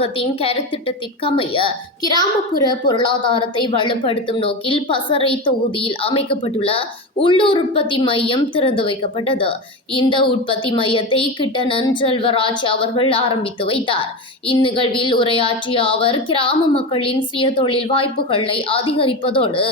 அரசாங்கத்தின் கருத்திட்டத்திற்கமைய கிராமப்புற பொருளாதாரத்தை வலுப்படுத்தும் நோக்கில் பசறை தொகுதியில் அமைக்கப்பட்டுள்ள உள்ளூர் உற்பத்தி மையம் திறந்து வைக்கப்பட்டது. இந்த உற்பத்தி மையத்தை கிட்டணன் செல்வராஜ் அவர்கள் ஆரம்பித்து வைத்தார். இந்நிகழ்வில் உரையாற்றிய அவர், கிராம மக்களின் சுய தொழில் வாய்ப்புகளை அதிகரிப்பதோடு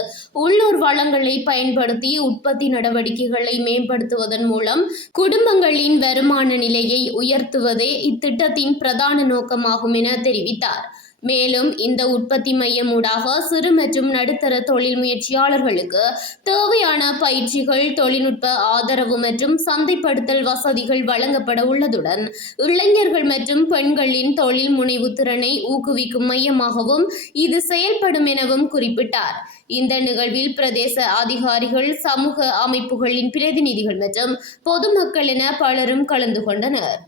உள்ளூர் வளங்களை பயன்படுத்தி உற்பத்தி நடவடிக்கைகளை மேம்படுத்துவதன் மூலம் குடும்பங்களின் வருமான நிலையை உயர்த்துவதே இத்திட்டத்தின் பிரதான நோக்கமாகும் என தெரிவித்தார். மேலும் இந்த உற்பத்தி மையம் ஊடாக சிறு மற்றும் நடுத்தர தொழில் முயற்சியாளர்களுக்கு தேவையான பயிற்சிகள், தொழில்நுட்ப ஆதரவு மற்றும் சந்தைப்படுத்தல் வசதிகள் வழங்கப்பட உள்ளதுடன் இளைஞர்கள் மற்றும் பெண்களின் தொழில் முனைவு திறனை ஊக்குவிக்கும் மையமாகவும் இது செயல்படும் எனவும் குறிப்பிட்டார். இந்த நிகழ்வில் பிரதேச அதிகாரிகள், சமூக அமைப்புகளின் பிரதிநிதிகள் மற்றும் பொதுமக்கள் என பலரும் கலந்து கொண்டனர்.